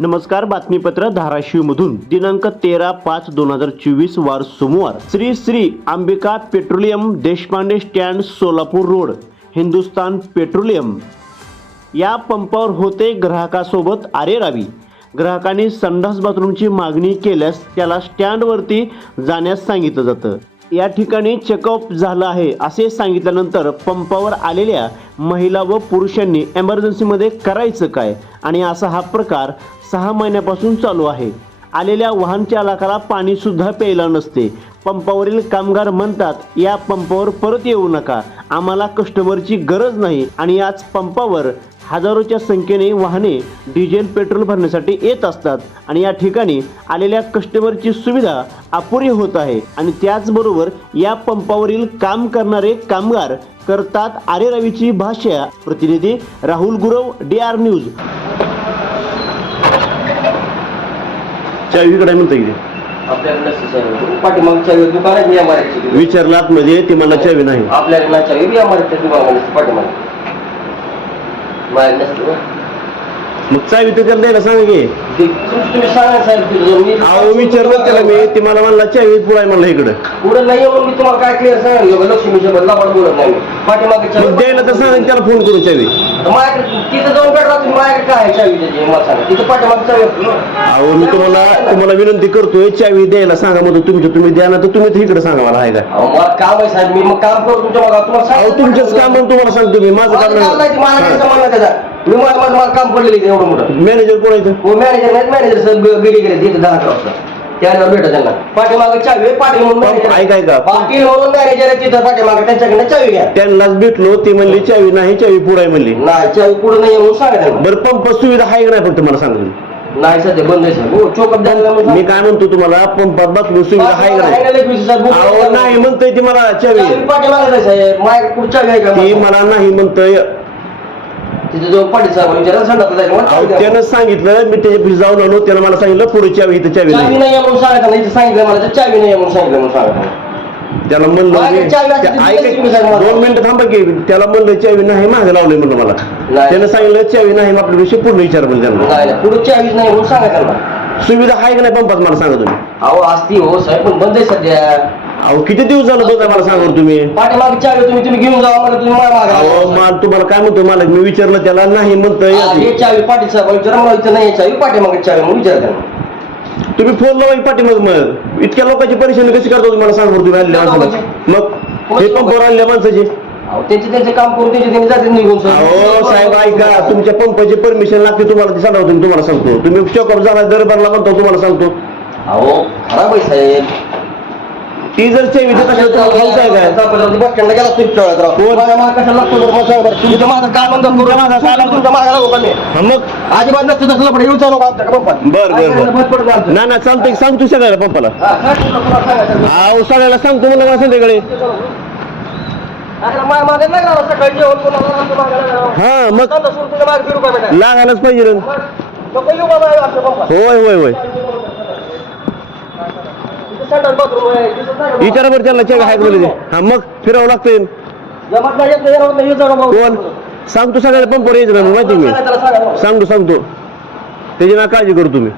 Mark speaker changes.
Speaker 1: नमस्कार बातमीपत्र धाराशिव मधून दिनांक तेरा पाच दोन हजार चोवीस वार सोमवार. Shri Shri Ambika petroleum Deshpande stand Solapur road Hindustan petroleum. या पंपावर होते ग्राहकासोबत आरेरावी. ग्राहकांनी संडास बाथरूमची मागणी केल्यास त्याला स्टँडवरती जाण्यास सांगितलं जातं. या ठिकाणी चेकअप झालं आहे. असे सांगितल्यानंतर पंपावर आलेल्या महिला व पुरुषांनी एमर्जन्सीमध्ये करायचं काय? आणि असा हा प्रकार सहा महिन्यापासून चालू आहे. आलेल्या वाहन चालकाला पाणीसुद्धा प्यायला नसते. पंपावरील कामगार म्हणतात या पंपावर परत येऊ नका. आम्हाला कस्टमरची गरज नाही. आणि याच पंपावर हजारोच्या संख्येने वाहने डिझेल पेट्रोल भरण्यासाठी येत असतात आणि या ठिकाणी आलेल्या कस्टमरची सुविधा अपुरी होत आहे. आणि त्याचबरोबर या पंपावरील काम करणारे कामगार करतात आरे रवीची भाषा प्रतिनिधी Rahul Gurav D R news चावीकडे म्हणता येईल
Speaker 2: आपल्याकडे नसते चावी. पाठीमागच्या दुकान आहे एमआरएफची
Speaker 1: विचारला आतमध्ये ती मला चावी नाही.
Speaker 2: आपल्याकडे ना चावी बी एमआरएफच्या दुकानामध्ये नसते पाठीमागे माझ्या नसते ना.
Speaker 1: मग चावी तर त्याला द्यायला सांगा की
Speaker 2: ते तुम्ही तुम्ही सांगा ना साहेब तिथं जाऊन मी
Speaker 1: अहो विचारलं त्याला मी ते मला म्हणला चावी पुराय म्हणलं इकडं.
Speaker 2: पुढे नाही म्हणून मी तुम्हाला काय क्लिअर सांगा लक्ष्मीच्या बदला पण बोलत नाही. पाठीमागे
Speaker 1: मग द्यायला तर सांगा त्याला फोन करून चावी
Speaker 2: माझ्याकडे तिथं जाऊन भेटला तुम्ही माझ्याकडे काय आहे चावी त्याची? मला सांगा. तिथं पाठीमागे चावी असते ना.
Speaker 1: अहो मी तुम्हाला तुम्हाला विनंती करतोय चावी द्यायला सांगा म्हणतो तुमच्या तुम्ही द्या ना तर तुम्ही इकडे सांगा मला आहे का?
Speaker 2: अहो मला काम आहे साहेब. मी मग काम करतो तुमच्या मागा. तुम्हाला
Speaker 1: अहो
Speaker 2: सांगितलं
Speaker 1: तुमचंच काम म्हणून तुम्हाला सांगतो मी. माझं
Speaker 2: माझं काम नाही मला काय
Speaker 1: काम
Speaker 2: संबंध नाही त्याचा. मी मला मला काम पडलेलं आहे एवढं मोठं.
Speaker 1: मॅनेजर कोण आहे इथं?
Speaker 2: हो मॅनेजर नाही मॅनेजर सर घरी गेले तिथे दहा अकरा वाजता. त्याला भेटा त्यांना. पाठीमागे चावी आहे, पाटील म्हणून
Speaker 1: पंप
Speaker 2: manager-? पाटील म्हणून मॅनेजर आहे तिथं पाठीमागे त्यांच्याकडे चावी घ्या.
Speaker 1: त्यांनाच भेटलो ती म्हणली चावी नाही चावी पुढाय म्हणली.
Speaker 2: नाही चावी पुढे नाही म्हणून सांगा त्यांना.
Speaker 1: बरं पंप सुविधा आहे का नाही फक्त मला सांगा तुम्ही.
Speaker 2: नाही सध्या बंद आहे साहेब हो चोकअप द्यायला म्हणून
Speaker 1: मी
Speaker 2: सांगा.
Speaker 1: काय म्हणतो तुम्हाला पंपात बसलो सुविधा आहे का
Speaker 2: आहे
Speaker 1: नाही
Speaker 2: साहेब,
Speaker 1: अहो म्हणतोय ती मला चावी.
Speaker 2: चावी पाठीमागेच आहे साहेब. आहे का
Speaker 1: ती
Speaker 2: मला?
Speaker 1: मला नाही म्हणतोय.
Speaker 2: तिथे पाटील साहेब संडासला जायचं चावी.
Speaker 1: त्यानं सांगितलं मी त्याच्या घरी जाऊन आलो त्यानं मला सांगितलं पुढे चावी इथं चावी
Speaker 2: चावी
Speaker 1: नाही.
Speaker 2: म्हणून सांगा नाही? सांगितलं मला तर चावी नाही म्हणून सांगितलं म्हणून सांगा
Speaker 1: त्याला म्हणलं
Speaker 2: चावी असते ती
Speaker 1: ऐका
Speaker 2: तुम्ही मला.
Speaker 1: दोन मिनिटं थांबा की त्याला म्हणलं चावी नाही मागे लावलंय म्हणलं मला.
Speaker 2: नाही.
Speaker 1: त्यानं सांगितलं चावी नाही मग आपल्या विषयी पूर्ण विचार त्यांना
Speaker 2: नाही नाही पुढे चावीच नाही म्हणून सांगा त्यांना
Speaker 1: सुविधा आहे का नाही पंपात मला सांगा तुम्ही.
Speaker 2: अहो असती हो साहेब पण बंद आहे सध्या.
Speaker 1: अहो किती दिवस झालं बघा मला सांगा बरं तुम्ही?
Speaker 2: पाठीमागे चावी तुम्ही तुम्ही घेऊन जावा तुम्ही मला
Speaker 1: अहो
Speaker 2: मागा
Speaker 1: मला तुम्हाला काय म्हणतो मला मी विचारलं त्याला नाही म्हणतोय.
Speaker 2: हे चावी पाटील साहेब विचारा मला इथं नाही आहे चावी पाठीमागे चावी म्हणून विचारा त्यांना
Speaker 1: तुम्ही फोन लावा पाठी मग मग. इतक्या लोकांची परेशानी कशी करता तुम्ही? मला सांगा बरं तुम्ही माणसाला. मग हे पंपावर आलेल्या माणसाची.
Speaker 2: अहो त्यांचे त्यांचे काम करून त्यांचे त्यांनी जाते निघून सर
Speaker 1: अहो साहेब ऐका तुमच्या पंपाची परमिशन लागते तुम्हाला ते सांगतो मी तुम्हाला सांगतो. तुम्ही चॉकअप झाला दरबारला म्हणतो तुम्हाला सांगतो.
Speaker 2: अहो खराब आहे साहेब.
Speaker 1: ती जर चावी देत असेल तर तुम्हाला खाऊच आहे काय
Speaker 2: गेला तुम्ही.
Speaker 1: कोण?
Speaker 2: मागं कशाला लागतो बरं? माझं बंद करून तुमच्या मागं लागू का मी?
Speaker 1: हा मग
Speaker 2: अजिबात नसतं तसलं पण येऊन चालू आमच्या
Speaker 1: बर, बर, बर. ना ना चालतंय सांगतो सगळ्याला पंपाला
Speaker 2: हा, काय तुला तुम्हाला सांगायचं?
Speaker 1: अहो सगळ्याला सांगतो मला मला संध्याकाळी
Speaker 2: सकाळी जेवण कोणाला लागला.
Speaker 1: हा मग
Speaker 2: आता सोडून तुझ्या मागे फिरू का बेटा?
Speaker 1: लागायलाच पाहिजे रे.
Speaker 2: मग नको येऊ बाबा आमच्या पंपात.
Speaker 1: होय होय होय
Speaker 2: इथं संडास bathroom आहे, इथं संडास-
Speaker 1: विचारा बरं त्याला चावी आहे बोलले हा मग फिरावं
Speaker 2: लागतं येत नाही,
Speaker 1: कोण? सांगतो सगळ्याला पंपावर यायचं माहिती मी सांगतो सांगतो. त्याची ना काळजी करू तुम्ही.